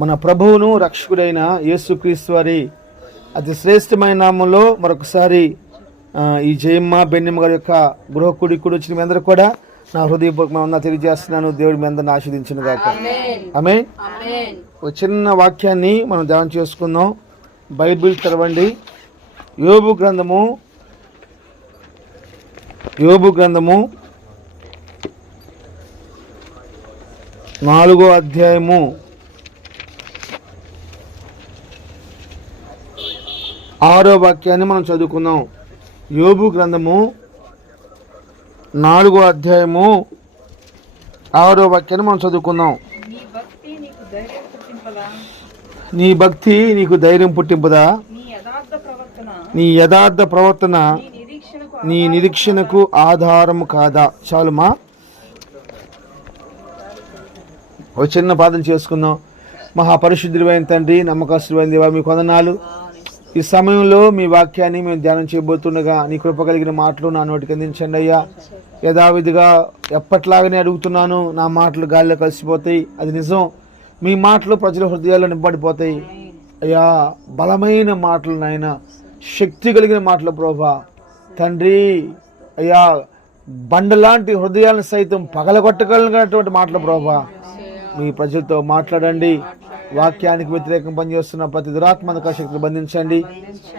మన ప్రభువును రక్షకుడైన యేసుక్రీస్తు వారి అతి శ్రేష్టమైన నామంలో మరొకసారి ఈ జయమ్మ బెన్నెమ్మ గారి యొక్క గృహ కుడి కుడి వచ్చిన మీ అందరూ కూడా నా హృదయపూర్వకంగా తెలియజేస్తున్నాను. దేవుడి మీ అందరిని ఆశీర్దించిన గాక. ఆమె ఒక చిన్న వాక్యాన్ని మనం ధ్యానం చేసుకుందాం. బైబిల్ తెరవండి యోబు గ్రంథము. యోబు గ్రంథము. నాలుగో అధ్యాయము. ఆరో వాక్యాన్ని మనం చదువుకుందాం. యోబు గ్రంథము నాలుగో అధ్యాయము ఆరో వాక్యాన్ని మనం చదువుకుందాం. నీ భక్తి నీకు ధైర్యం పుట్టింపదా? నీ యథార్థ ప్రవర్తన? నీ నిరీక్షణకు ఆధారము కాదా? చాలుమా? ఒక చిన్న పాదం చేసుకుందాం. మహాపరిశుద్ధులైన తండ్రి నమ్మకస్తులైన దేవా మీ కొందనాలు ఈ సమయంలో మీ వాక్యాన్ని మేము ధ్యానం చేయబోతుండగా నీ కృప కలిగిన మాటలు నా నోటికి అందించండి అయ్యా. యథావిధిగా ఎప్పట్లాగానే అడుగుతున్నాను నా మాటలు గాలిలో కలిసిపోతాయి. అది నిజం. మీ మాటలు ప్రజల హృదయాల్లో నింపడిపోతాయి అయ్యా బలమైన మాటలు నాయన శక్తి కలిగిన మాటలు ప్రభా. తండ్రి అయ్యా బండలాంటి హృదయాలను సైతం పగలగొట్టగలిగినటువంటి మాటలు ప్రభా. మీ ప్రజలతో మాట్లాడండి. వాక్యానికి వ్యతిరేకం పనిచేస్తున్న ప్రతి దురాత్మక శక్తిని బంధించండి.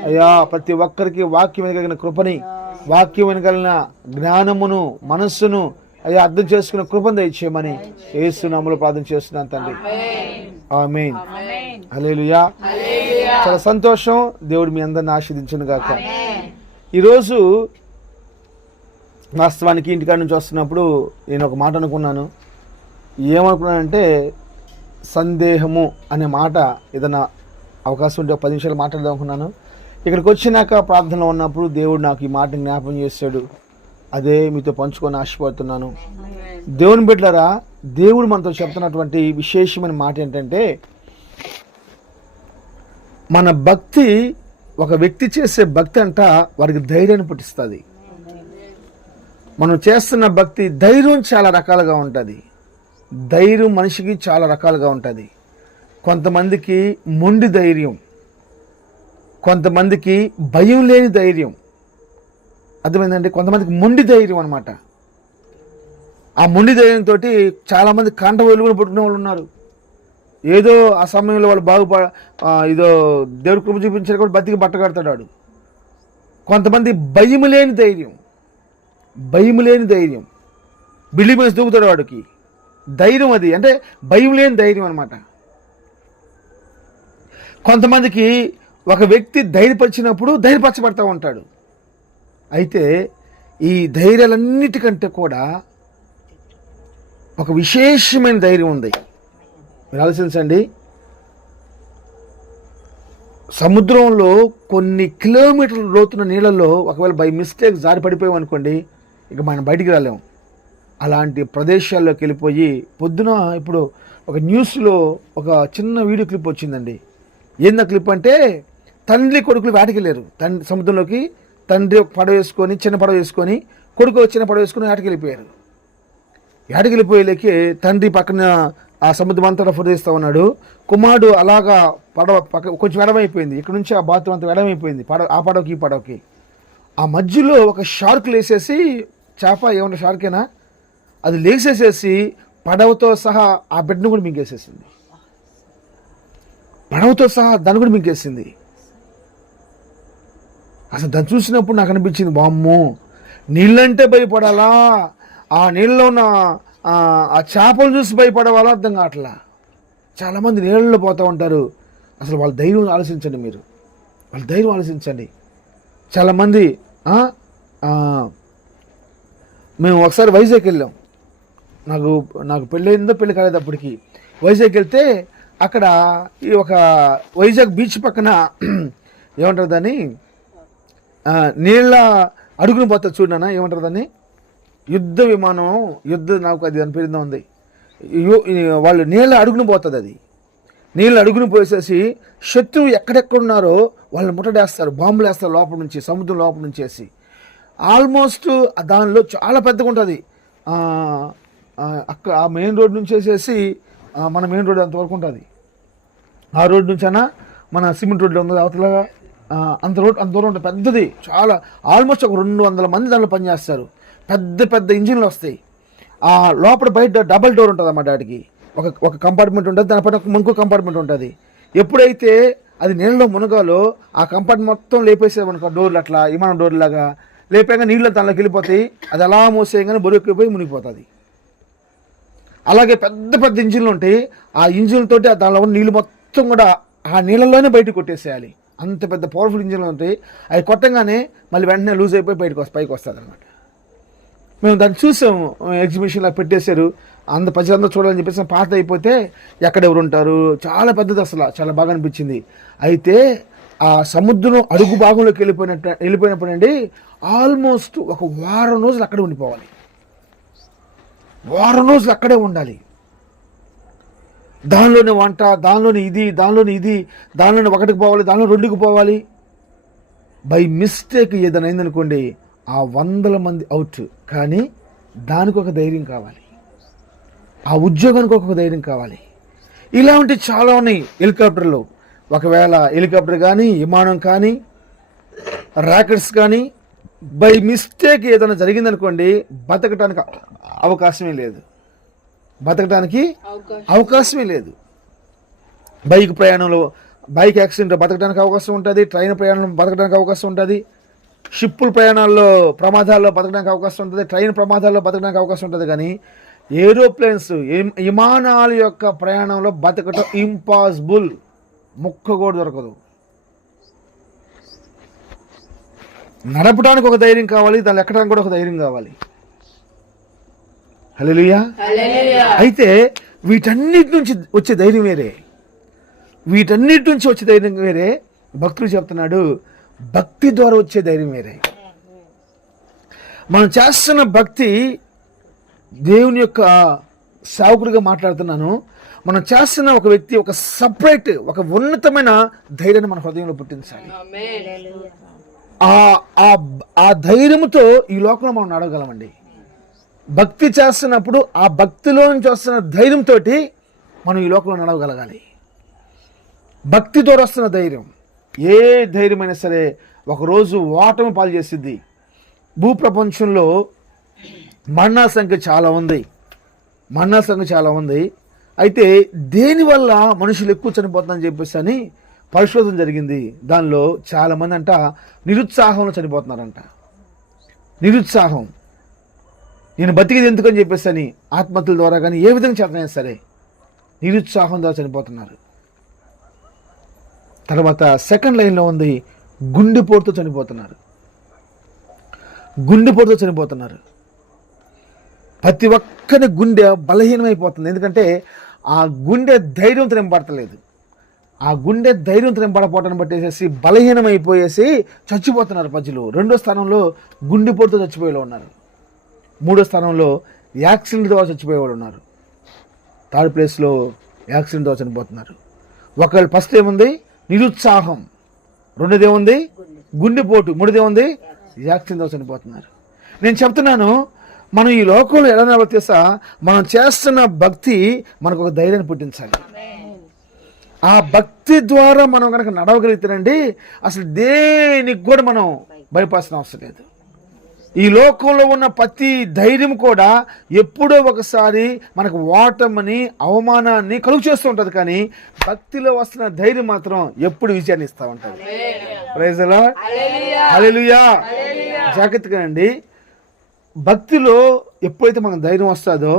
అయ్యా ప్రతి ఒక్కరికి వాక్యం కలిగిన కృపని వాక్యం వెనకలిగిన జ్ఞానమును మనస్సును అయ్యా అర్థం చేసుకున్న కృపను దయచేయమని ఏసునాములు ప్రార్థన చేస్తున్నాను తండ్రి. ఆమేన్. హల్లెలూయా. చాలా సంతోషం. దేవుడు మీ అందరిని ఆశీర్దించును గాక. ఈరోజు వాస్తవానికి ఇంటికాడ నుంచి వస్తున్నప్పుడు నేను ఒక మాట అనుకున్నాను. ఏమనుకున్నానంటే సందేహము అనే మాట ఏదైనా అవకాశం ఉంటే ఒక పది నిమిషాలు మాట్లాడదాం అనుకున్నాను. ఇక్కడికి వచ్చినాక ప్రార్థనలో ఉన్నప్పుడు దేవుడు నాకు ఈ మాట జ్ఞాపం చేశాడు. అదే మీతో పంచుకొని ఆశపడుతున్నాను. దేవుని బిడ్డరా దేవుడు మనతో చెప్తున్నటువంటి విశేషమైన మాట ఏంటంటే మన భక్తి ఒక వ్యక్తి చేసే భక్తి అంట వారికి ధైర్యాన్ని పుట్టిస్తుంది. మనం చేస్తున్న భక్తి ధైర్యం చాలా రకాలుగా ఉంటుంది. ధైర్యం మనిషికి చాలా రకాలుగా ఉంటుంది. కొంతమందికి మొండి ధైర్యం కొంతమందికి భయం లేని ధైర్యం. అర్థమైందండి? కొంతమందికి మొండి ధైర్యం అనమాట ఆ మొండి ధైర్యంతో చాలామంది కంట వెలుగును పుట్టుకునే వాళ్ళు ఉన్నారు. ఏదో ఆ సమయంలో వాళ్ళు బాగుప ఏదో దేవుడు కృప చూపించారు కూడా బతికి బట్ట కడతాడు వాడు. కొంతమంది భయం లేని ధైర్యం భయం లేని ధైర్యం. బిల్లి మీద దూకుతాడు వాడికి. ధైర్యం అది. అంటే భయం లేని ధైర్యం అనమాట కొంతమందికి ఒక వ్యక్తి ధైర్యపరిచినప్పుడు ధైర్యపరచబడతా ఉంటాడు. అయితే ఈ ధైర్యాలన్నిటికంటే కూడా ఒక విశేషమైన ధైర్యం ఉంది. మీరు ఆలోచించండి. సముద్రంలో కొన్ని కిలోమీటర్ల లోతున్న నీళ్ళల్లో ఒకవేళ బై మిస్టేక్ జారి పడిపోయాం అనుకోండి ఇక మనం బయటికి రాలేము. అలాంటి ప్రదేశాల్లోకి వెళ్ళిపోయి పొద్దున ఇప్పుడు ఒక న్యూస్లో ఒక చిన్న వీడియో క్లిప్ వచ్చిందండి. ఏందా క్లిప్ అంటే తండ్రి కొడుకులు వేటకెళ్ళారు తండ్రి సముద్రంలోకి తండ్రి ఒక పడవ వేసుకొని చిన్న పడవ వేసుకొని కొడుకు చిన్న పడవ వేసుకొని వేటకెళ్ళిపోయారు వెళ్ళిపోయారు. తండ్రి పక్కన ఆ సముద్రం అంతా ఫుడిస్తూ ఉన్నాడు. కుమారుడు అలాగా పడవ పక్క కొంచెం ఎడమైపోయింది ఇక్కడ నుంచి ఆ బాత్రూమ్ అంతా ఎడమైపోయింది పడవ ఆ పడవకి ఈ పడవకి. ఆ మధ్యలో ఒక షార్క్ లేసేసి చేప ఏమన్నా షార్కేనా? అది లేచేసేసి పడవతో సహా ఆ బిడ్డను కూడా మింగేసేసింది. పడవతో సహా దాన్ని కూడా మింగేసింది. అసలు దాన్ని చూసినప్పుడు నాకు అనిపించింది బామ్ము నీళ్ళంటే భయపడాలా? ఆ నీళ్ళలో ఉన్న ఆ చేపలు చూసి భయపడవాలో? అర్థం కావట్లా? చాలామంది నీళ్ళలో పోతూ ఉంటారు. అసలు వాళ్ళ ధైర్యం ఆలోచించండి మీరు. వాళ్ళ ధైర్యం ఆలోచించండి. చాలామంది మేము ఒకసారి వైజాగ్ వెళ్ళాం. నాకు నాకు పెళ్ళైందో పెళ్ళి కాలేదప్పటికి వైజాగ్ వెళ్తే అక్కడ ఈ ఒక వైజాగ్ బీచ్ పక్కన ఏమంటారు దాన్ని? నీళ్ళ అడుగును పోతుంది చూడనా ఏమంటారు దాన్ని? యుద్ధ విమానం యుద్ధ నాకు అది దాని పేరుందా ఉంది. వాళ్ళు నీళ్ళ అడుగును పోతుంది అది. నీళ్ళు అడుగును పోసేసి శత్రువు ఎక్కడెక్కడున్నారో వాళ్ళని ముట్టడేస్తారు బాంబులు వేస్తారు లోపల నుంచి సముద్రం లోపల నుంచి ఆల్మోస్ట్ దానిలో చాలా పెద్దగా ఉంటుంది అక్కడ ఆ మెయిన్ రోడ్ నుంచి వేసేసి మన మెయిన్ రోడ్ అంతవరకు ఉంటుంది. ఆ రోడ్డు నుంచి మన సిమెంట్ రోడ్డు ఉంది అవతలగా అంత రోడ్ అంత దూరం ఉంటుంది. పెద్దది చాలా ఆల్మోస్ట్ ఒక రెండు వందల మంది దాంట్లో పనిచేస్తారు పెద్ద పెద్ద ఇంజిన్లు వస్తాయి. ఆ లోపల బయట డబల్ డోర్ ఉంటుంది అన్నమాట వాటికి ఒక ఒక కంపార్ట్మెంట్ ఉంటుంది. దానిపైన ఒక ఇంకో కంపార్ట్మెంట్ ఉంటుంది. ఎప్పుడైతే అది నీళ్ళలో మునగాలో ఆ కంపార్ట్మెంట్ మొత్తం లేపేసేమనుకో డోర్లు అట్లా విమానం డోర్లు లాగా. లేపాక నీళ్ళు దానిలోకి వెళ్ళిపోతాయి. అది అలా మూసేయగానే బరువుకిపోయి మునిగిపోతుంది. అలాగే పెద్ద పెద్ద ఇంజిన్లు ఉంటాయి. ఆ ఇంజిన్ తోటి దానిలో ఉన్న నీళ్ళు మొత్తం కూడా ఆ నీళ్ళలోనే బయటకు కొట్టేసేయాలి. అంత పెద్ద పవర్ఫుల్ ఇంజిన్లు ఉంటాయి. అవి కొట్టంగానే మళ్ళీ వెంటనే లూజ్ అయిపోయి బయటకు పైకి వస్తుంది అనమాట మేము దాన్ని చూసాము. ఎగ్జిబిషన్లో పెట్టేశారు. అంత ప్రజలందరూ చూడాలని చెప్పేసి పాత అయిపోతే ఎక్కడెవరు ఉంటారు? చాలా పెద్దది అసలు. చాలా బాగా అనిపించింది. అయితే ఆ సముద్రం అడుగు భాగంలోకి వెళ్ళిపోయినట్టు వెళ్ళిపోయినప్పుడు అండి ఆల్మోస్ట్ ఒక వారం రోజులు అక్కడ ఉండిపోవాలి. వారం రోజులు అక్కడే ఉండాలి. దానిలోనే వంట దానిలోని ఇది దానిలోని ఇది దానిలోనే ఒకటికి పోవాలి దానిలో రెండుకి పోవాలి. బై మిస్టేక్ ఏదైనా అయిందనుకోండి ఆ వందల మంది అవుట్ కానీ దానికి ఒక ధైర్యం కావాలి. ఆ ఉద్యోగానికి ఒక ధైర్యం కావాలి. ఇలాంటి చాలా ఉన్నాయి హెలికాప్టర్లు. ఒకవేళ హెలికాప్టర్ కానీ విమానం కానీ ర్యాకెట్స్ కానీ బై మిస్టేక్ ఏదైనా జరిగిందనుకోండి బతకటానికి అవకాశమే లేదు. బతకడానికి అవకాశమే లేదు. బైక్ ప్రయాణంలో బైక్ యాక్సిడెంట్ బతకడానికి అవకాశం ఉంటుంది ట్రైన్ ప్రయాణంలో బతకడానికి అవకాశం ఉంటుంది షిప్పుల ప్రయాణాల్లో ప్రమాదాల్లో బతకడానికి అవకాశం ఉంటుంది ట్రైన్ ప్రమాదాల్లో బతకడానికి అవకాశం ఉంటుంది. కానీ ఏరోప్లేన్స్ విమ్- విమానాల యొక్క ప్రయాణంలో బతకటం ఇంపాసిబుల్. ముక్క కూడా దొరకదు. నడపడానికి ఒక ధైర్యం కావాలి దాన్ని ఎక్కడానికి కూడా ఒక ధైర్యం కావాలి. హల్లెలూయా. అయితే వీటన్నిటి నుంచి వచ్చే ధైర్యం వేరే. వీటన్నిటి నుంచి వచ్చే ధైర్యం వేరే. భక్తుడు చెప్తున్నాడు భక్తి ద్వారా వచ్చే ధైర్యం వేరే. మనం చేస్తున్న భక్తి దేవుని యొక్క సేవకుడిగా మాట్లాడుతున్నాను. మనం చేస్తున్న ఒక వ్యక్తి ఒక సపరేట్ ఒక ఉన్నతమైన ధైర్యాన్ని మన హృదయంలో పుట్టించాలి. ఆ ఆ ధైర్యంతో ఈ లోకంలో మనం నడవగలమండి. భక్తి చేస్తున్నప్పుడు ఆ భక్తిలో నుంచి వస్తున్న ధైర్యంతో మనం ఈ లోకంలో నడవగలగాలి. భక్తితో వస్తున్న ధైర్యం. ఏ ధైర్యమైనా సరే ఒకరోజు ఓటమి పాలు చేసిద్ది. భూప్రపంచంలో మరణా సంఖ్య చాలా ఉంది. మరణా సంఖ్య చాలా ఉంది. అయితే దేనివల్ల మనుషులు ఎక్కువ చనిపోతుందని చెప్పేసి అని పరిశోధన జరిగింది. దానిలో చాలామంది అంట నిరుత్సాహంలో చనిపోతున్నారంట. నిరుత్సాహం. నేను బతికిది ఎందుకని చెప్పేసి అని ఆత్మహత్యల ద్వారా కానీ ఏ విధంగా చేతనైనా సరే నిరుత్సాహం ద్వారా చనిపోతున్నారు. తర్వాత సెకండ్ లైన్లో ఉంది గుండెపోటుతో చనిపోతున్నారు. గుండెపోటుతో చనిపోతున్నారు. ప్రతి ఒక్కరి గుండె బలహీనమైపోతుంది. ఎందుకంటే ఆ గుండె ధైర్యంతో నింపడతలేదు ఆ గుండె ధైర్యంతో నింపడపోవటాన్ని బట్టేసేసి బలహీనమైపోయేసి చచ్చిపోతున్నారు ప్రజలు. రెండో స్థానంలో గుండెపోటుతో చచ్చిపోయేలా ఉన్నారు. మూడో స్థానంలో యాక్సిడెంట్ ద్వారా చచ్చిపోయేవాళ్ళు ఉన్నారు. థర్డ్ ప్లేస్లో యాక్సిడెంట్ ద్వారా చనిపోతున్నారు. ఒకళ్ళు ఫస్ట్ ఏముంది? నిరుత్సాహం. రెండోది ఏముంది? గుండెపోటు మూడోది ఏముంది? యాక్సిడెంట్ ద్వారా చనిపోతున్నారు. నేను చెప్తున్నాను మనం ఈ లోకంలో ఎలా నిలబడి మనం చేస్తున్న భక్తి మనకు ఒక ధైర్యాన్ని పుట్టించాలి. ఆ భక్తి ద్వారా మనం కనుక నడవగలిగితేనండి అసలు దేనికి కూడా మనం భయపడాల్సిన అవసరం లేదు. ఈ లోకంలో ఉన్న ప్రతి ధైర్యం కూడా ఎప్పుడో ఒకసారి మనకు ఓటమని అవమానాన్ని కలుగు చేస్తూ ఉంటుంది కానీ భక్తిలో వస్తున్న ధైర్యం మాత్రం ఎప్పుడు విజయాన్ని ఇస్తూ ఉంటుంది. ప్రైజ్ హల్లెలూయా జాగ్రత్తగా అండి. భక్తిలో ఎప్పుడైతే మనకు ధైర్యం వస్తుందో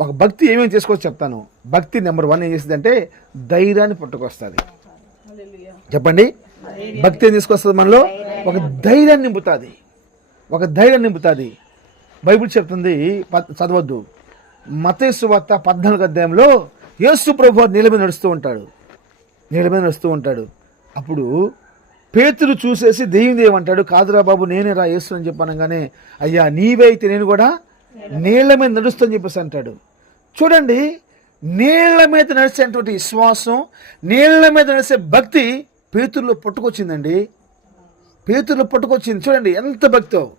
ఒక భక్తి ఏమేమి చేసుకోవచ్చు చెప్తాను. భక్తి నెంబర్ వన్ ఏం చేస్తుంది అంటే ధైర్యాన్ని పుట్టుకొస్తుంది. చెప్పండి? భక్తి ఏం తీసుకొస్తుంది మనలో? ఒక ధైర్యాన్ని నింపుతుంది. ఒక ధైర్యం నింపుతుంది. బైబిల్ చెప్తుంది ప- చదవద్దు. మతేసు వార్త పద్నాలుగు అధ్యాయంలో యేసు ప్రభు నిలబడి నడుస్తూ ఉంటాడు. నిలబడి నడుస్తూ ఉంటాడు. అప్పుడు పేతురు చూసేసి దేవుని దేవంటాడు కాదురా బాబు నేనే రా యేసు అని చెప్పనగానే అయ్యా నీవే అయితే నేను కూడా నీళ్ళ మీద నడుస్తా అని చెప్పేసి అంటాడు. చూడండి నీళ్ళ మీద నడిచేటువంటి విశ్వాసం నీళ్ళ మీద నడిచే భక్తి పేతుర్లో పుట్టుకొచ్చిందండి. పేతుర్లో పుట్టుకొచ్చింది. చూడండి ఎంత భక్తో.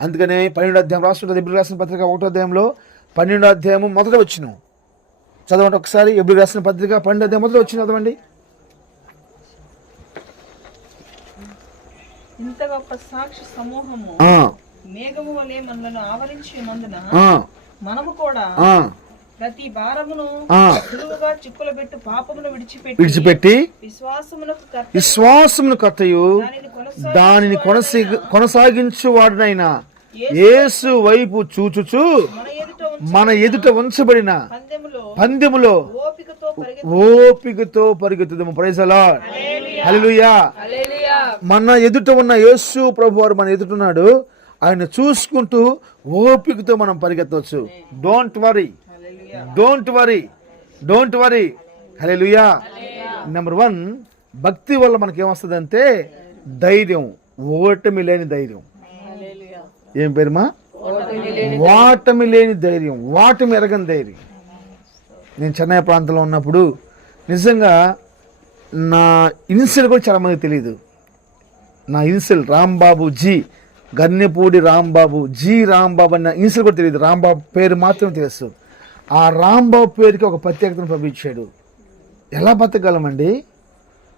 అందుకనే పన్నెండు అధ్యాయం రాష్ట్ర ఎబ్రి రాసిన పత్రిక ఒకటో అధ్యాయంలో పన్నెండో అధ్యాయము మొదట వచ్చిన. చదవండి ఒకసారి ఎప్పుడు రాసిన పత్రిక పండు అదే మొదలు వచ్చింది చదవండి. ఇంత గొప్ప సాక్షి సమూహము. మేఘము వలె మనలను ఆవరించి ఉన్నందున ఆ, మనము కూడా ప్రతి భారమును. సులువుగా చిక్కుల పెట్టు పాపమును విడిచిపెట్టి విడిచిపెట్టి విశ్వాసమునకు విశ్వాసమును కర్తయు దానిని కొనసాగి దానిని కొనసాగి కొనసాగించువాడునైనా. యేసు వైపు చూచుచు మన ఎదుట ఉంచబడిన పందెములో ఓపికతో పరిగెత్తి. ఓపికతో పరిగెత్తుదాము. ప్రైజలా హల్లెలూయా. మన ఎదుట ఉన్న యేసు ప్రభు వారు మన ఎదుటున్నాడు ఆయన చూసుకుంటూ ఓపికతో మనం పరిగెత్తవచ్చు. Don't worry don't worry don't worry hallelujah number one భక్తి వల్ల మనకి ఏమొస్తుందంటే ధైర్యం. ఓటమి లేని ధైర్యం. ఏం పేరుమా? వాటమి లేని ధైర్యం. వాటమి ఎరగని ధైర్యం. నేను చెన్నై ప్రాంతంలో ఉన్నప్పుడు నిజంగా నా ఇన్సిల్ కూడా చాలామంది తెలియదు నా ఇన్సిల్ రాంబాబు జీ గన్నెపూడి రాంబాబు జీ రాంబాబు అన్న ఇన్సిల్ కూడా తెలియదు. రాంబాబు పేరు మాత్రం తెలుసు. ఆ రాంబాబు పేరుకి ఒక ప్రత్యేకతను పంపించాడు ఎలా బతకగలమండి?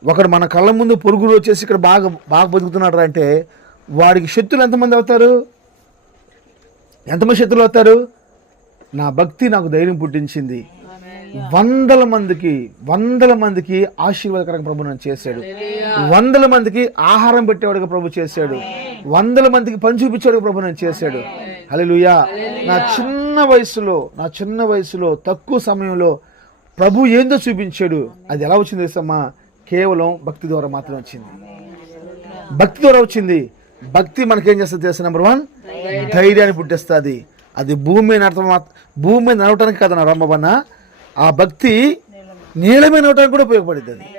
ఒకడు మన కళ్ళ ముందు పొరుగురు వచ్చేసి ఇక్కడ బాగా బాగా బతుకుతున్నాడు అంటే వాడికి శత్రులు ఎంతమంది అవుతారు? ఎంతమంది శత్రులు అవుతారు? నా భక్తి నాకు ధైర్యం పుట్టించింది. వందల మందికి వందల మందికి ఆశీర్వాదకరంగా ప్రభు నన్ను చేశాడు. వందల మందికి ఆహారం పెట్టేవాడుగా ప్రభు చేశాడు. వందల మందికి పని చూపించేవాడుగా ప్రభు నన్ను చేశాడు. హల్లెలూయా నా చిన్న వయసులో నా చిన్న వయసులో తక్కువ సమయంలో ప్రభు ఏందో చూపించాడు. అది ఎలా వచ్చింది తెలుసమ్మా? కేవలం భక్తి ద్వారా మాత్రం వచ్చింది. భక్తి ద్వారా వచ్చింది. భక్తి మనకేం చేస్తుంది తెలుసా నెంబర్ వన్ ధైర్యాన్ని పుట్టిస్తుంది. అది భూమి మాత్ర- భూమి మీద నడవటానికి కదా రాంబాబన్న ఆ భక్తి నీలమైన మీద కూడా ఉపయోగపడుతుంది. అది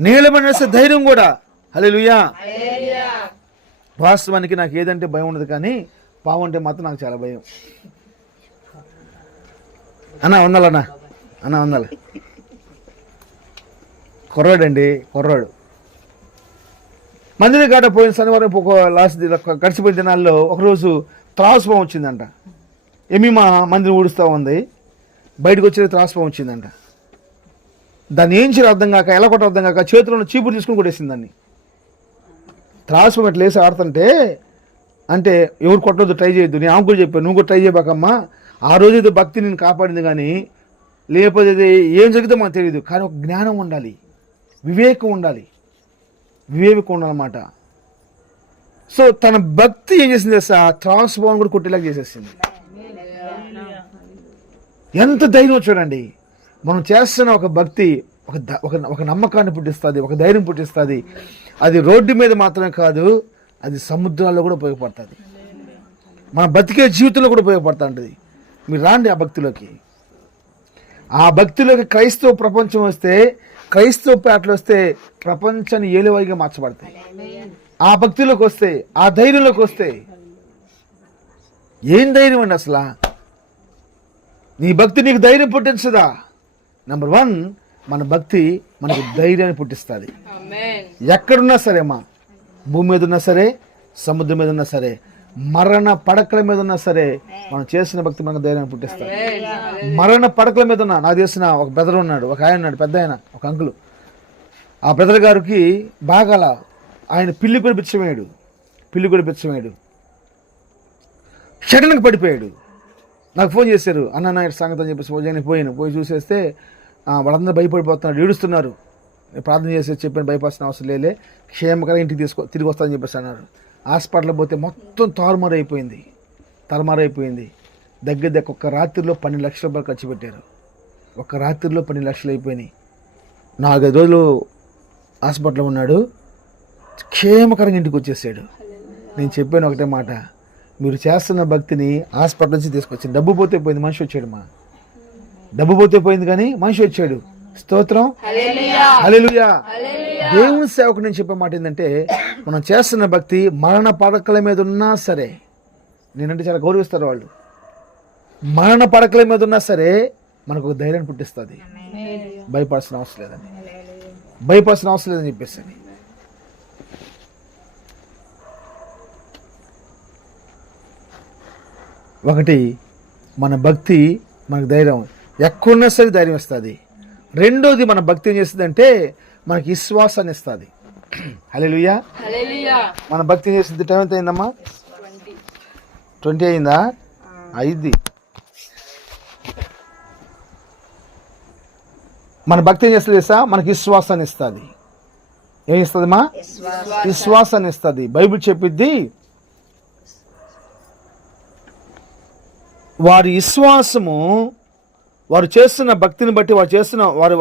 నీలమైన నడిస్తే ధైర్యం కూడా. హల్లెలూయా. వాస్తవానికి నాకు ఏదంటే భయం ఉండదు కానీ పావు అంటే మాత్రం నాకు చాలా భయం. అన్నా వందలన్నా. అన్న వందలు. కుర్రాడండి కుర్రాడు. మందిరం కాట పోయిన శనివారం ఒక లాస్ట్ గడిచిపోయిన దినాల్లో ఒకరోజు త్రాసుపం వచ్చిందంట. ఏమి మా మందిరం ఊడుస్తూ ఉంది. బయటకు వచ్చేది త్రాసుపం వచ్చిందంట. దాన్ని ఏం చేయాలి అర్థం కాక ఎలా కొట్ట అర్థం కాక చేతిలో ఉన్న చీపురు తీసుకుని కొట్టేసింది దాన్ని. త్రాసుపం ఎట్లా వేసి ఆడుతుంటే అంటే ఎవరు కొట్టద్దు ట్రై చేయొద్దు నేను ఆమె కూడా చెప్పాను నువ్వు కూడా ట్రై చేయబాకమ్మా ఆ రోజు ఏదో భక్తి నేను కాపాడింది కానీ లేకపోతే ఏం జరిగితే మాకు తెలియదు కానీ ఒక జ్ఞానం ఉండాలి వివేకం ఉండాలి వివేకం ఉండాలన్నమాట. సో తన భక్తి ఏం చేసింది తెలుసా? త్రాసుభావం కూడా కొట్టేలాగా చేసేసింది. ఎంత ధైర్యం చూడండి. మనం చేస్తున్న ఒక భక్తి ఒక ఒక ఒక నమ్మకాన్ని పుట్టిస్తుంది ఒక ధైర్యం పుట్టిస్తుంది. అది రోడ్డు మీద మాత్రమే కాదు అది సముద్రాల్లో కూడా ఉపయోగపడుతుంది. మన బతికే జీవితంలో కూడా ఉపయోగపడుతూ ఉంటుంది మీరు రాండి ఆ భక్తిలోకి. ఆ భక్తిలోకి క్రైస్తవ ప్రపంచం వస్తే క్రైస్తవ పేటలు వస్తే ప్రపంచాన్ని ఏలువైగా మార్చబడతాయి. ఆ భక్తిలోకి వస్తే ఆ ధైర్యంలోకి వస్తే ఏం ధైర్యం అండి అసలు? నీ భక్తి నీకు ధైర్యం పుట్టించదా? నెంబర్ వన్ మన భక్తి మనకు ధైర్యాన్ని పుట్టిస్తుంది. ఎక్కడున్నా సరే అమ్మా భూమి మీద ఉన్నా సరే సముద్రం మీద ఉన్నా సరే మరణ పడకల మీద ఉన్నా సరే మనం చేసిన భక్తి మనకు ధైర్యాన్ని పుట్టిస్తుంది. మరణ పడకల మీద ఉన్న నాకు తెలిసిన ఒక బ్రదర్ ఉన్నాడు ఒక ఆయన ఉన్నాడు పెద్ద ఆయన ఒక అంకులు ఆ బ్రదర్ గారికి బాగాల ఆయన పిల్లి కూడా బిచ్చమయ్యాడు పిల్లి కూడా బిచ్చమయ్యాడు. షటన్కి పడిపోయాడు. నాకు ఫోన్ చేశారు అన్న నా సంగతి అని చెప్పేసి భోజనం పోయాను. పోయి చూసేస్తే వాళ్ళందరూ భయపడిపోతున్నారు. ఏడుస్తున్నారు. ప్రార్థన చేసి చెప్పాను భయపడాల్సిన అవసరం లేలే క్షేమకరంగా ఇంటికి తీసుకో తిరిగి వస్తానని చెప్పేసి అన్నారు. హాస్పిటల్కి పోతే మొత్తం తారుమారు అయిపోయింది తారుమారు అయిపోయింది దగ్గర దగ్గర ఒక్క రాత్రిలో పన్నెండు లక్షల రూపాయలు ఖర్చు పెట్టారు. ఒక్క రాత్రిలో పన్నెండు లక్షలు అయిపోయినాయి. నాలుగైదు రోజులు హాస్పిటల్లో ఉన్నాడు. క్షేమకరంగా ఇంటికి వచ్చేసాడు. నేను చెప్పాను ఒకటే మాట. మీరు చేస్తున్న భక్తిని హాస్పిటల్ నుంచి తీసుకొచ్చింది డబ్బు పోతే పోయింది మనిషి వచ్చాడు మా డబ్బు పోతే పోయింది కానీ మనిషి వచ్చాడు. స్తోత్రం. హల్లెలూయా. దేవుని సేవకు నేను చెప్పే మాట ఏంటంటే మనం చేస్తున్న భక్తి మరణ పడకల మీద ఉన్నా సరే నేనంటే చాలా గౌరవిస్తారు వాళ్ళు. మరణ పడకల మీద ఉన్నా సరే మనకు ఒక ధైర్యాన్ని పుట్టిస్తుంది. భయపడాల్సిన అవసరం లేదని భయపడాల్సిన అవసరం లేదని చెప్పేసి ఒకటి మన భక్తి మనకు ధైర్యం. ఎక్కడున్నా సరే ధైర్యం ఇస్తుంది. రెండోది మన భక్తి ఏం చేస్తుందంటే మనకి విశ్వాసాన్ని ఇస్తుంది. హల్లెలూయా. మన భక్తి ఏం చేస్తుంది? టైం ఎంత అయిందమ్మా? ట్వంటీ అయిందా? అయింది మన భక్తి ఏం చేస్తుంది తెలుసా? మనకి విశ్వాసాన్ని ఇస్తుంది. ఏం ఇస్తుందమ్మా విశ్వాసాన్ని ఇస్తుంది. బైబిల్ చెప్పిద్ది వారి విశ్వాసము వారు చేస్తున్న భక్తిని బట్టి వారు చేస్తున్న వారి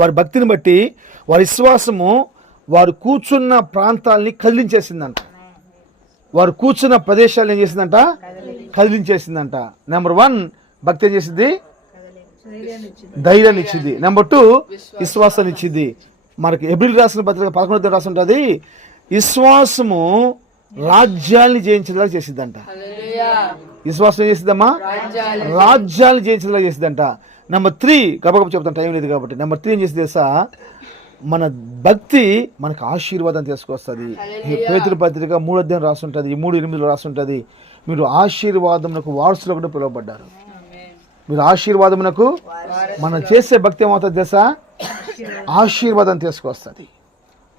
వారి భక్తిని బట్టి వారి విశ్వాసము వారు కూర్చున్న ప్రాంతాల్ని కదిలించేసిందంట. వారు కూర్చున్న ప్రదేశాలు ఏం చేసిందంట? కదిలించేసిందంట. నెంబర్ వన్ భక్తి ఏం చేసింది? ధైర్యాన్ని ఇచ్చింది. నెంబర్ టూ విశ్వాసాన్ని ఇచ్చింది. మనకి ఎబ్రిల్ రాసిన పత్రిక పదకొండు రాసి ఉంటుంది విశ్వాసము రాజ్యాల్ని జయించేలా చేసిందంట. విశ్వాసం ఏం చేసిద్దమ్మా రాజ్యాలు జయించేలా చేసిద్దంట నెంబర్ త్రీ గబగబ చెప్తాను టైం లేదు కాబట్టి. నెంబర్ త్రీ ఏం చేసి తెలుసా? మన భక్తి మనకు ఆశీర్వాదం తీసుకొస్తుంది. పేతుల పత్రిక మూడు అధ్యాయం రాసుంటుంది ఈ మూడు ఎనిమిదిలో రాసుంటుంది. మీరు ఆశీర్వాదమునకు వారసులు కూడా పిలువబడ్డారు. మీరు ఆశీర్వాదమునకు మనం చేసే భక్తి ఏమవుతుంది తెలుసా? ఆశీర్వాదం. తీసుకొస్తుంది.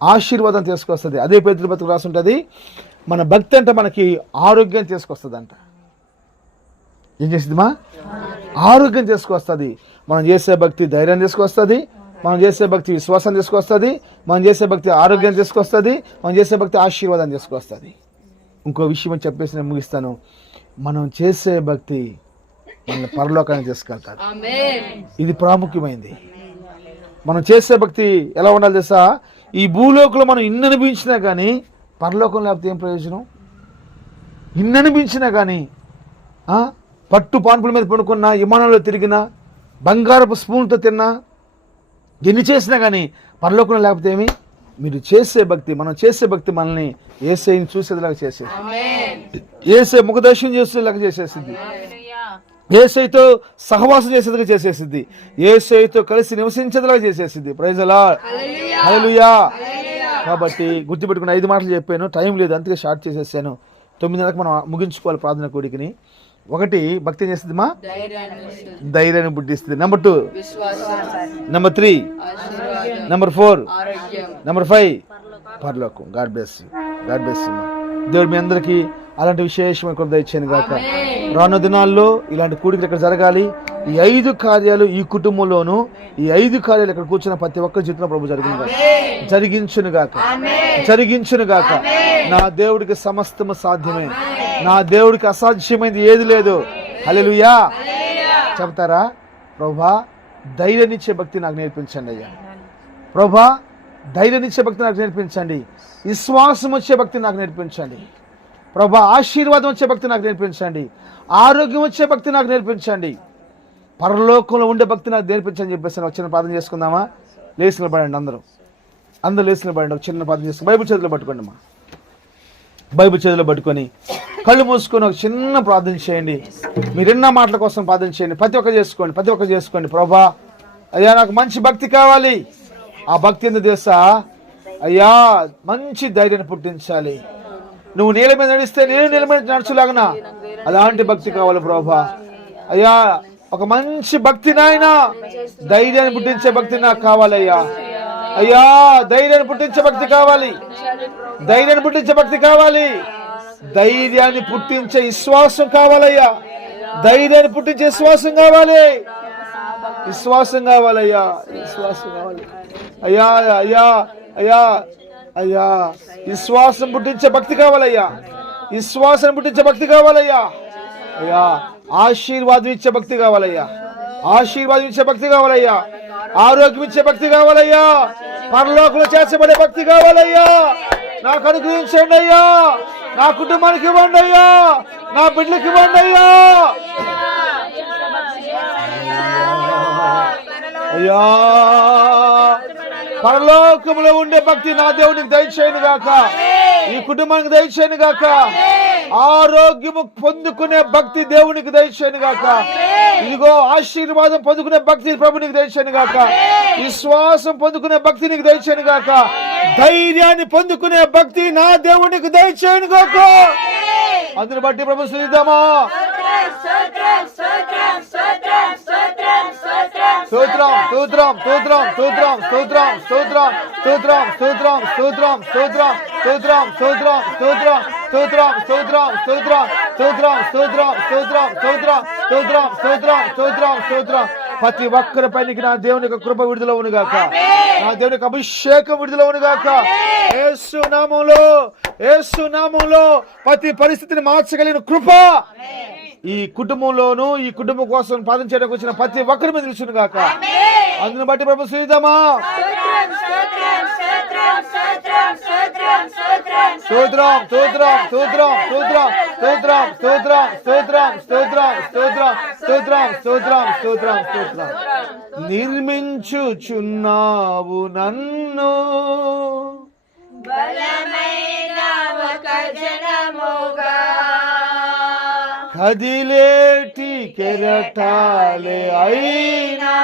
ఆశీర్వాదం తీసుకొస్తుంది. అదే పేతుల పత్రిక రాసుంటుంది. మన భక్తి అంటే మనకి ఆరోగ్యం తీసుకొస్తుంది అంట ఏం చేసిందిమా? ఆరోగ్యం తీసుకొస్తుంది. మనం చేసే భక్తి ధైర్యం తీసుకొస్తుంది. మనం చేసే భక్తి విశ్వాసం తీసుకొస్తుంది. మనం చేసే భక్తి ఆరోగ్యం తీసుకొస్తుంది. మనం చేసే భక్తి ఆశీర్వాదం తీసుకొస్తుంది. ఇంకో విషయం చెప్పేసి నేను ముగిస్తాను. మనం చేసే భక్తి మన పరలోకాన్ని తీసుకెళ్తారు ఇది ప్రాముఖ్యమైంది. మనం చేసే భక్తి ఎలా ఉండాలి తెలుసా? ఈ భూలోకంలో మనం ఇన్ని అనిపించినా కానీ పరలోకం లేకపోతే ఏం ప్రయోజనం? ఇన్ని అనిపించినా కానీ పట్టు పాన్పుల మీద పడుకున్నా విమానంలో తిరిగినా బంగారపు స్పూన్తో తిన్నా ఎన్ని చేసినా కానీ పరలోకంలో లేకపోతే ఏమి? మీరు చేసే భక్తి మనం చేసే భక్తి మనల్ని ఏసైని చూసేదిలాగా చేసేది ఏసై ముఖదర్శనం చేసేలాగా చేసేసింది. ఏసైతో సహవాసం చేసేదిగా చేసేసింది. ఏసైతో కలిసి నివసించేదిలాగా చేసేసింది. ప్రైజలా కాబట్టి గుర్తుపెట్టుకుని ఐదు మాటలు చెప్పాను. టైం లేదు అందుకే షార్ట్ చేసేసాను. తొమ్మిదిన్నరకు మనం ముగించుకోవాలి ప్రార్థన కోడికని. ఒకటి భక్తి చేస్తుంది మా ధైర్యాన్ని పుట్టిస్తుంది number two number three number four number five పరలోకం. గాడ్ బ్లెస్ గాడ్ బ్లెస్ దేవుడు మీ అందరికీ అలాంటి విశేషమైన కృప దయచేయను గాక. రాను దినాల్లో ఇలాంటి కూడికలు ఇక్కడ జరగాలి? ఈ ఐదు కార్యాలు ఈ కుటుంబంలోను ఈ ఐదు కార్యాలు ఇక్కడ కూర్చున్న ప్రతి ఒక్కరి జీవితంలో ప్రభు జరిగింది జరిగించును గాక. జరిగించును గాక. నా దేవుడికి సమస్తము సాధ్యమే. నా దేవుడికి అసాధ్యమైంది ఏది లేదు. హల్లెలూయా. చెప్తారా? ప్రభా ధైర్యనిచ్చే భక్తి నాకు నేర్పించండి అయ్యా. ప్రభా ధైర్యనిచ్చే భక్తి నాకు నేర్పించండి. విశ్వాసం వచ్చే భక్తి నాకు నేర్పించండి. ప్రభా ఆశీర్వాదం వచ్చే భక్తి నాకు నేర్పించండి. ఆరోగ్యం వచ్చే భక్తి నాకు నేర్పించండి. పరలోకంలో ఉండే భక్తి నాకు నేర్పించని చెప్పేసి చిన్న ప్రార్థన చేసుకుందామా? లేచి నిలబడండి అందరూ. అందరూ లేచి నిలబడండి ఒక చిన్న ప్రార్థన చేసుకుని బైబిల్ చేతిలో పట్టుకోండి అమ్మా. బైబిల్ చేతిలో పట్టుకొని కళ్ళు మూసుకొని ఒక చిన్న ప్రార్థన చేయండి. మీరెన్న మాటల కోసం ప్రార్థన చేయండి. ప్రతి ఒక్కరు చేసుకోండి. ప్రతి ఒక్కరు చేసుకోండి. ప్రభా అయ్యా నాకు మంచి భక్తి కావాలి. ఆ భక్తి ఎందుకు తెలుసా? అయ్యా మంచి ధైర్యాన్ని పుట్టించాలి. నువ్వు నేల మీద నడిస్తే నేను నేల మీద నడుచులాగనా? అలాంటి భక్తి కావాలి ప్రభా. అయ్యా ఒక మంచి భక్తి నాయన ధైర్యాన్ని పుట్టించే భక్తి నాకు కావాలయ్యా. అయ్యా ధైర్యాన్ని పుట్టించే భక్తి కావాలి. ధైర్యాన్ని పుట్టించే భక్తి కావాలి. ధైర్యాన్ని పుట్టించే విశ్వాసం కావాలయ్యా. ధైర్యాన్ని పుట్టించే విశ్వాసం కావాలి. విశ్వాసం కావాలయ్యా. విశ్వాసం కావాలి. అయ్యా అయ్యా అయ్యా అయ్యా. విశ్వాసం పుట్టించే భక్తి కావాలయ్యా. విశ్వాసం పుట్టించే భక్తి కావాలయ్యా. అయ్యా ఆశీర్వాదం ఇచ్చే భక్తి కావాలయ్యా. ఆశీర్వాదం ఇచ్చే భక్తి కావాలయ్యా. ఆరోగ్యం ఇచ్చే భక్తి కావాలయ్యా. పరలోకంలో చేసబడే భక్తి కావాలయ్యా. నాకు అనుగ్రహించండి అయ్యా. నా కుటుంబానికి ఇవ్వండి అయ్యా. నా బిడ్డలకి ఇవ్వండి అయ్యా. అయ్యా. పరలోకములో ఉండే భక్తి నా దేవునికి దయచేయను గాక. ఈ కుటుంబానికి దయచేయను గాక. ఆరోగ్యము పొందుకునే భక్తి దేవునికి దయచేయను గాక. ఇదిగో ఆశీర్వాదం పొందుకునే భక్తి ప్రభునికి దయచేయను గాక విశ్వాసం పొందుకునే భక్తి నీకు దయచేయను గాక ధైర్యాన్ని పొందుకునే భక్తి నా దేవునికి దయచేయను గాక అందుని బట్టి ప్రభు శ్రీద్దామా స్తోత్రం స్తోత్రం స్తోత్రం స్తోత్రం స్తోత్రం స్తోత్రం స్తోత్రం స్తోత్రం స్తోత్రం స్తోత్రం స్తోత్రం స్తోత్రం స్తోత్రం స్తోత్రం స్తోత్రం స్తోత్రం స్తోత్రం స్తోత్రం స్తోత్రం స్తోత్రం స్తోత్రం స్తోత్రం స్తోత్రం స్తోత్రం ప్రతి ఒక్కరి పైనకి నా దేవుని యొక్క కృప విడుదల ఉనుగాక నా దేవుని యొక్క అభిషేకం విడుదల ఉనుగాక యేసు నామంలో ప్రతి పరిస్థితిని మార్చగలిగిన కృప ఈ కుటుంబంలోను ఈ కుటుంబం కోసం పాదం చేయడానికి వచ్చిన ప్రతి ఒక్కరి మీద నిలుచును గాక అందుని బట్టి ప్రభు శ్రీదమా స్తోత్రం స్తోత్రం స్తోత్రం. స్తోత్రం స్తోత్రం. స్తోత్రం స్తోత్రం స్తోత్రం స్తోత్రం స్తోత్రం స్తోత్రం స్తోత్రం స్తోత్రం నిర్మించుచున్నావు నన్ను కదిలేటి కెరటాలే అయినా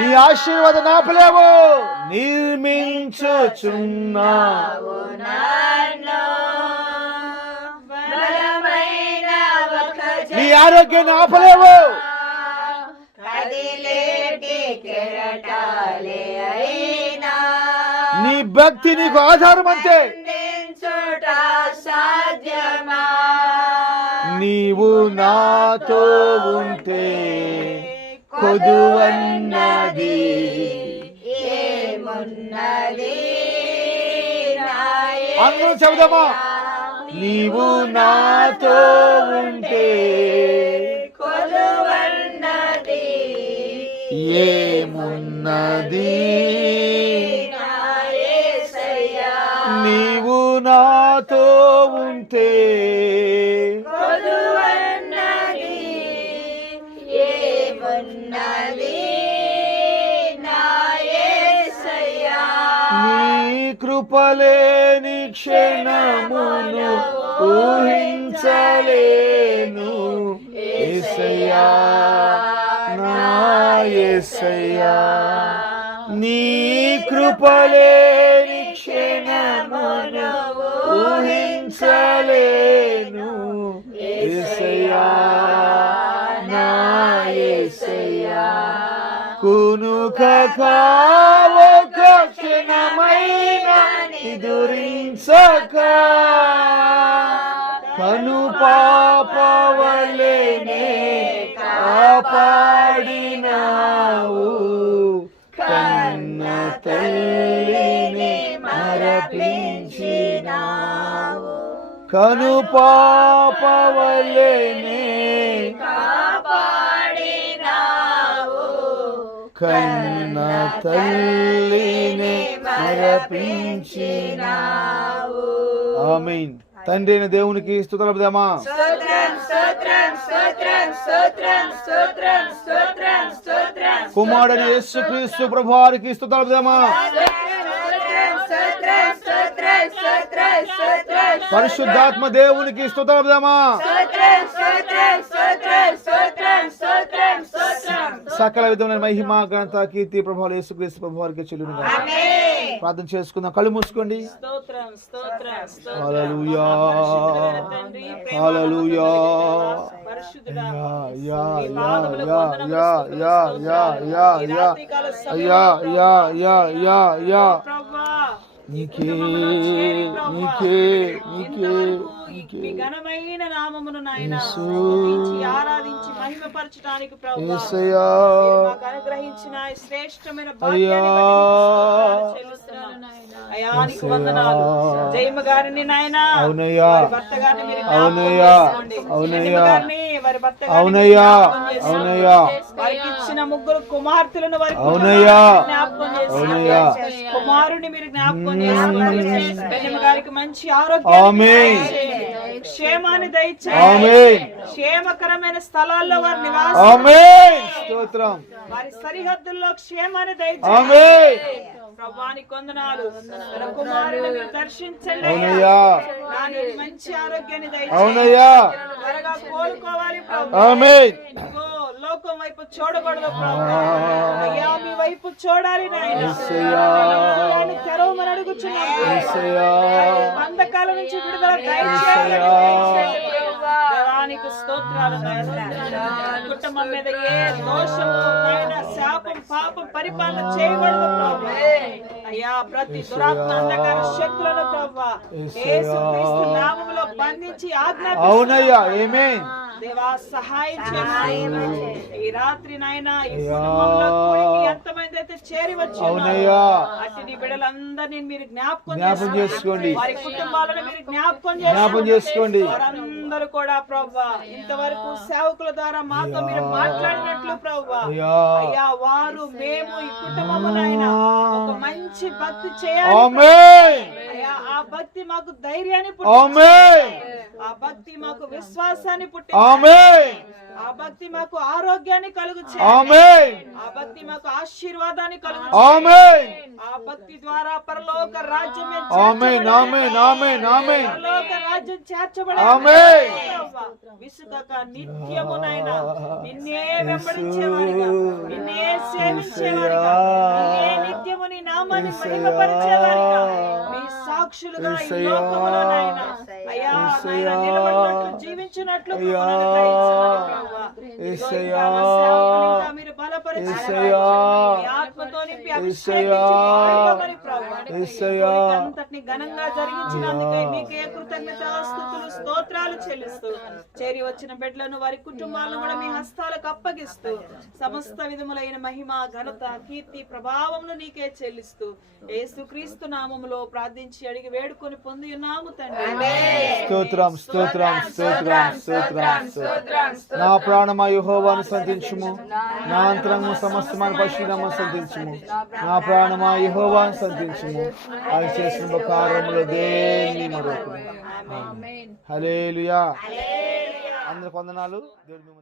నీ ఆశీర్వాద నాపలేవు. నిర్మించుచున్నావు నీ ఆరోగ్యాన్ని ఆపలేవు నీ భక్తి నీకు ఆధారం అంతే నీవు నాతో ఉంటే కొదువన్నది. ఏమున్నది అందరూ చెబుదామా? నీవు నాతో ఉంటే కొలువన్నది ఏమున్నది? నీవు నాతో ఉంటే కృపలేని క్షణమును ఊహించలేను. ఏసయ్యా నా ఏసయ్యా. నీ కృపలేని క్షణమును ఊహించలేను. ఏసయ్యా నా ఏసయ్యా. కునుక ఎదురించక కను పాపవలేనే కాపాడినావు కన్న తల్లిని మరపించినావు కను పాపవలేనే కాపాడినావు కన్న తల్లిని మరపించినావు ఆమేన్. తండ్రి అయిన దేవునికి స్తుతలపదేమా కుమారుడు యేసుక్రీస్తు ప్రభు వారికి స్తుతలపదేమా పరిశుద్ధాత్మ దేవునికి స్థుతమా సకల విధమైన మహిమ గ్రంథ కీర్తి ప్రభావాలు యేసుక్రీస్తు ప్రభావాలకి చెల్లును ప్రార్థన చేసుకుందాం. కళ్ళు మూసుకోండి. అయ్యా 니케 니케 니케 ఘనమైన నామమును నాయన. ఆరాధించి మహిమపరచడానికి ప్రభు అనుగ్రహించిన శ్రేష్టమైన అయానికి వందనాలు. జయమ గారిని వారికి ఇచ్చిన ముగ్గురు కుమార్తెలను వారికి అవునయ్యా. అవునయ్యా. కుమారుని మీరు జ్ఞాపకం చేసుకోండి. గారికి మంచి ఆరోగ్యం క్షేమాన్ని దయచేయండి. ఆమేన్. క్షేమకరమైన స్థలాల్లో వారి నివాసం ఆమేన్. స్తోత్రం. వారి సరిహద్దుల్లో క్షేమాన్ని దయచేయండి. ఆమేన్. ప్రభాని కొందనాలు మీరు దర్శించండి. మంచి ఆరోగ్యాన్ని దయచేయండి. త్వరగా కోలుకోవాలి ప్రభు. లోకం వైపు చూడకూడదు అయ్యా మీ వైపు చూడాలి నాయన. తెరవమని. బంధకాల నుంచి విడుదల యేసయ్యా. దేవానికి స్తోత్రాలు కుటుంబం మీద ఏ దోషము నాయన శాపం పాపం పరిపాలన చేయకూడదు ప్రభు. అయ్యా ప్రతి దురాత్మ అంధకార శక్తులను ప్రభు నామములో బంధించి ఆజ్ఞాపిస్తున్నాము. అవునయ్యా ఏమే దేవా సహాయం చేయండి ఈ రాత్రి నాయన ఎంతమంది అయితే చేరి వచ్చి అవునయ్యా. బిడ్డలందరినీ మీరు జ్ఞాపకం జ్ఞాపకం చేసుకోండి. వారి కుటుంబాలను మీరు జ్ఞాపకం జ్ఞాపకం చేసుకోండి. వారందరూ కూడా ప్రవ్వా ఇంతవరకు సేవకుల ద్వారా మాతో మీరు మాట్లాడినట్లు ప్రవ్వా. అయ్యా. వారు మేము ఈ కుటుంబము నాయన ఒక మంచి భక్తి చేయాలి ఆమేన్. అయ్యా ఆ భక్తి మాకు ధైర్యాన్ని పుట్టి ఆమేన్ ఆ భక్తి మాకు విశ్వాసాన్ని పుట్టి ఆ భక్తి మాకు ఆరోగ్యాన్ని కలుగు ఆ భక్తి మాకు ఆశీర్వాదాన్ని కలుగు ఆ భక్తి ద్వారా పరలోక రాజ్యం పరలోక రాజ్యం చేర్చబడే. విసుగక నిత్యమునైనా నిన్నే వెంబడించేవారిగా నిన్నే సేవించేవారిగా నిన్నే నిత్యము నీ నామాన్ని మహిమపరిచేవారిగా నీ సాక్షులుగా ఈ. లోకములో నాయనా అయ్యా నాయనా నిలబడినట్లు జీవించినట్లు మీరు ఘనంగా జరిగించినందుకై మీకే స్తోత్రాలు చెల్లిస్తూ చేరి వచ్చిన బిడ్డలను వారి కుటుంబాలను కూడా మీ హస్తాలకు అప్పగిస్తూ సమస్త విధములైన మహిమ ఘనత కీర్తి ప్రభావములు నీకే చెల్లిస్తూ యేసుక్రీస్తు నామములో ప్రార్థించి అడిగి వేడుకొని పొంది ఉన్నాము తండ్రి. స్తోత్రం స్తోత్రం స్తోత్రం స్తోత్రం స్తోత్రం నా ప్రాణమా యెహోవాను సంతించుము నా అంతరంగము సమస్తమైన పరిశీలన సంతించుము నా ప్రాణమా యెహోవాను సంతించుము ఆయన చేసిన కార్యములు దేన్ని మరొకరు హల్లెలూయా అందరికి వందనాలు దేవుడి